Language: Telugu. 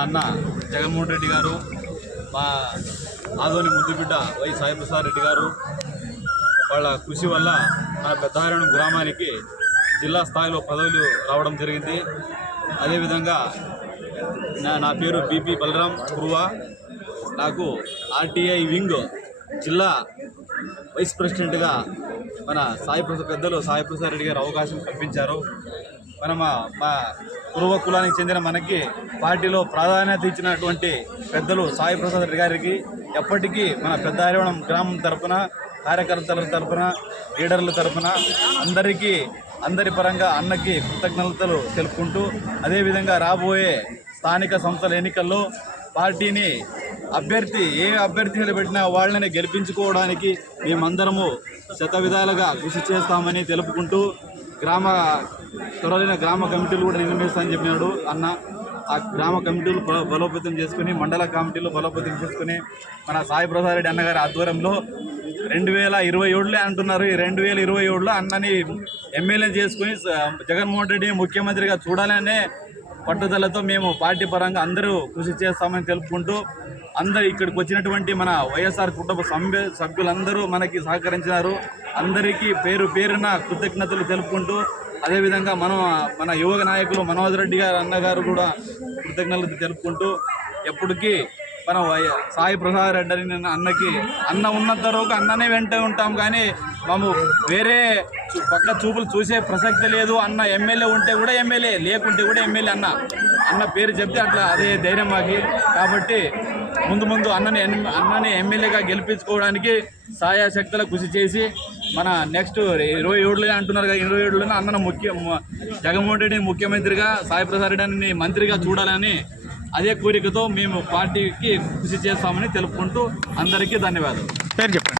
అన్న జగన్మోహన్ రెడ్డి గారు, మా ఆదోని ముద్దుబిడ్డ వై సాయి ప్రసాద్ రెడ్డి గారు వాళ్ళ కృషి వల్ల మన పెద్దారెడ్డి గ్రామానికి జిల్లా స్థాయిలో పదవులు రావడం జరిగింది. అదేవిధంగా నా పేరు బీపీ బలరాం కురువా. నాకు ఆర్టీఐ వింగ్ జిల్లా వైస్ ప్రెసిడెంట్గా మన పెద్దలు సాయి ప్రసాద్ రెడ్డి గారు అవకాశం కల్పించారు. మా కురువ కులానికి చెందిన మనకి పార్టీలో ప్రాధాన్యత ఇచ్చినటువంటి పెద్దలు సాయి ప్రసాద్ రెడ్డి గారికి ఎప్పటికీ మన పెద్దారెడ్డి గ్రామం తరఫున, కార్యకర్తల తరఫున, లీడర్ల తరఫున అందరి పరంగా అన్నకి కృతజ్ఞతలు తెలుపుకుంటూ, అదేవిధంగా రాబోయే స్థానిక సంస్థల ఎన్నికల్లో పార్టీని ఏ అభ్యర్థి నిలబెట్టినా వాళ్ళని గెలిపించుకోవడానికి మేమందరము శతవిధాలుగా కృషి చేస్తామని తెలుపుకుంటూ, త్వరలో గ్రామ కమిటీలు కూడా నిర్మిస్తామని చెప్పినాడు అన్న. ఆ గ్రామ కమిటీలు బలోపేతం చేసుకుని, మండల కమిటీలు బలోపేతం చేసుకుని మన సాయి ప్రసాద్ రెడ్డి అన్నగారి ఆధ్వర్యంలో 2027 అంటున్నారు. ఈ 2027లో అన్నని ఎమ్మెల్యే చేసుకుని జగన్మోహన్ రెడ్డిని ముఖ్యమంత్రిగా చూడాలనే పట్టుదలతో మేము పార్టీ పరంగా అందరూ కృషి చేస్తామని తెలుపుకుంటూ, ఇక్కడికి వచ్చినటువంటి మన వైఎస్ఆర్ కుటుంబ సభ్యులందరూ మనకి సహకరించినారు. అందరికీ పేరున కృతజ్ఞతలు తెలుపుకుంటూ, అదేవిధంగా మన యువ నాయకులు మనోజ్ రెడ్డి గారు అన్నగారు కూడా కృతజ్ఞతలు తెలుపుకుంటూ, ఎప్పటికీ మనం సాయి ప్రసాద్ రెడ్డి అన్న ఉన్నంత వరకు అన్ననే వెంట ఉంటాం. కానీ మేము వేరే పక్క చూపులు చూసే ప్రసక్తి లేదు. అన్న ఎమ్మెల్యే ఉంటే కూడా ఎమ్మెల్యే, లేకుంటే కూడా ఎమ్మెల్యే. అన్న పేరు చెప్తే అట్లా అదే ధైర్యం మాకి. కాబట్టి ముందు అన్నని ఎమ్మెల్యేగా గెలిపించుకోవడానికి సాయశక్తుల కృషి చేసి, మన నెక్స్ట్ 27 అంటున్నారు కదా, 27లోనే అన్నను జగన్మోహన్ రెడ్డిని ముఖ్యమంత్రిగా, సాయి ప్రసాద్ రెడ్డిని మంత్రిగా చూడాలని అదే కోరికతో మేము పార్టీకి కృషి చేస్తామని తెలుపుకుంటూ అందరికీ ధన్యవాదాలు. పేరు చెప్పండి.